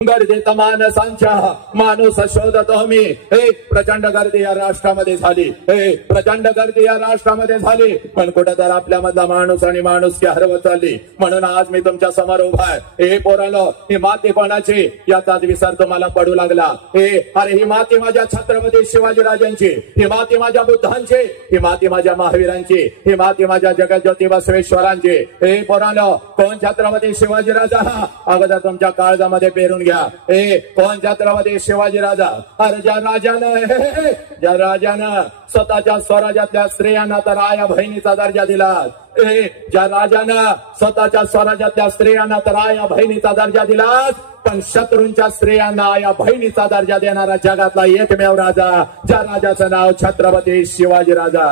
गर्दीत माणसांच्या माणूस शोधतो मी। प्रचंड गर्दी या राष्ट्रामध्ये झाली, प्रचंड गर्दी या राष्ट्रामध्ये झाली, पण कुठं तर आपल्यामधला माणूस आणि माणुसकी हरवत चालली। म्हणून आज मी तुमच्या समोर उभा आहे। पोरांनो, ही माती कोणाची याचाच विसर तुम्हाला पडू लागला। अरे ही माती माझ्या छत्रपती शिवाजीराजांची, ही माती माझ्या बुद्धांची, ही माती माझ्या महावीरांची, ही माती माझ्या जगज्योती बसवेश्वरांची। पोरांनो, कोण छत्रपती शिवाजीराजा? अगोदर तुमच्या काळजामध्ये पेरून कोण छत्रपती शिवाजी राजा? अरे ज्या राजानं स्वतःच्या स्वराज्यातल्या स्त्रियांना तर आया बहिणीचा दर्जा दिला, ज्या राजानं स्वतःच्या स्वराज्यातल्या स्त्रियांना तर आया बहिणीचा दर्जा दिला, पण शत्रूंच्या स्त्रियांना आया बहिणीचा दर्जा देणारा जगातला एकमेव राजा, ज्या राजाचं नाव छत्रपती शिवाजी राजा।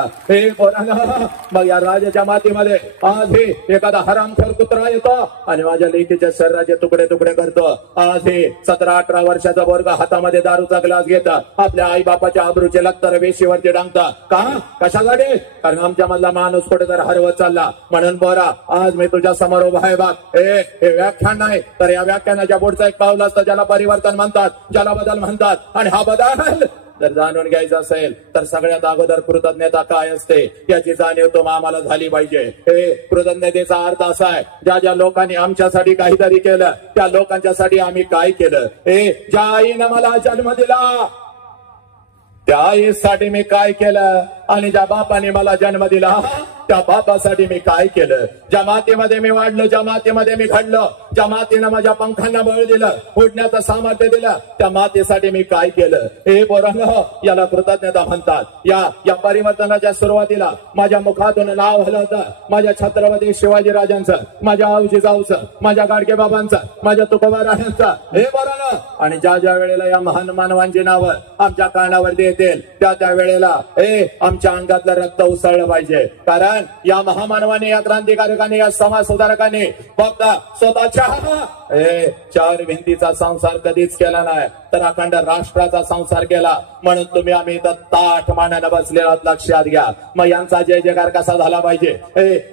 मग या राजाच्या मातीमध्ये आज हे एखादा हरामखोर कुत्रा येतो आणि माझ्या लेकीच्या शरीराचे तुकडे तुकडे करतो। आज हे 17-18 वर्षाचा वर्ग हातामध्ये दारूचा ग्लास घेता, आपल्या आई बापाच्या आबरूचे लक्तर वेशीवरती डांगता का? कशासाठी? कारण आमच्या मधला माणूस कुठे तर हरवत चालला। म्हणून बोरा, आज मी तुझ्या समोर उभा आहे बघ। हे व्याख्यान नाही तर या व्याख्यानाच्या पुढचा एक पाऊल असतं ज्याला परिवर्तन म्हणतात, ज्याला बदल म्हणतात। आणि हा बदल जर जाणून घ्यायचा असेल तर सगळ्यात अगोदर कृतज्ञता काय असते याची जाणीव तो आम्हाला झाली पाहिजे। कृतज्ञतेचा अर्थ असा आहे, ज्या ज्या लोकांनी आमच्यासाठी काहीतरी केलं त्या लोकांच्यासाठी आम्ही काय केलं। ज्या आईनं मला जन्म दिला त्या आईसाठी मी काय केलं, आणि ज्या बापाने मला जन्म दिला त्या बापासाठी मी काय केलं। ज्या मातीमध्ये मी वाढलो, ज्या मातीमध्ये मी घडलो, ज्या मातीनं माझ्या पंखांना बळ दिलं, उडण्याचं सामर्थ्य दिलं, त्या मातीसाठी मी काय केलं। पोरांनो, याला कृतज्ञता म्हणतात। या परिवर्तनाच्या सुरुवातीला माझ्या मुखातून नाव आलं होतं माझ्या छत्रपती शिवाजी राजांचं, माझ्या आऊजी जाऊचं, माझ्या गाडगे बाबांचं, माझ्या तुकोबा राजांचं। पोरांनो, आणि ज्या ज्या वेळेला या महान मानवांची नावं आमच्या कानावरती येतील त्या वेळेला आमच्या अंगातलं रक्त उसळलं पाहिजे। कारण या महामानवाने, या क्रांतिकारकाने, या समाज सुधारकाने फक्त स्वतःच्या 4 भिंतीचा संसार कधीच केला नाही तर अखंड राष्ट्राचा संसार केला। म्हणून तुम्ही आम्ही इथं ताठ मानानं बसलेला लक्षात घ्या। मग यांचा जय जयकार कसा झाला पाहिजे?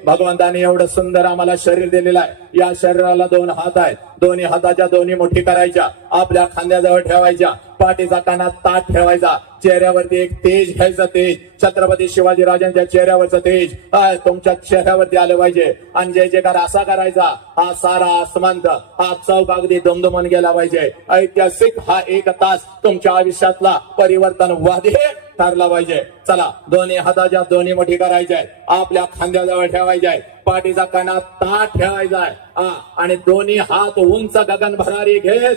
भगवंताने एवढं सुंदर आम्हाला शरीर दिलेलं आहे। या शरीराला 2 हात आहेत, दोन्ही हाताच्या दोन्ही मुठी करायच्या, आपल्या खांद्याजवळ ठेवायच्या, पाठीचा कानात ताट ठेवायचा, चेहऱ्यावरती एक तेज घ्यायचं, तेज छत्रपती शिवाजी राजांच्या चेहऱ्यावरचं तेज तुमच्या चेहऱ्यावरती आलं पाहिजे। आणि जय जयकार असा करायचा, हा सारा आसमंत, हा चौक अगदी दुमदुमून गेला पाहिजे। ऐतिहासिक हा 1 तास तुमच्या आयुष्यातला परिवर्तनवादी ठरला पाहिजे। चला, दोन्ही हाताच्या दोन्ही मुठी करायच्या, आपल्या खांद्याजवळ ठेवायच्या, पाठीचा कानात ताट ठेवायचा, आणि दोन्ही हात उंच गगन भरारी घेत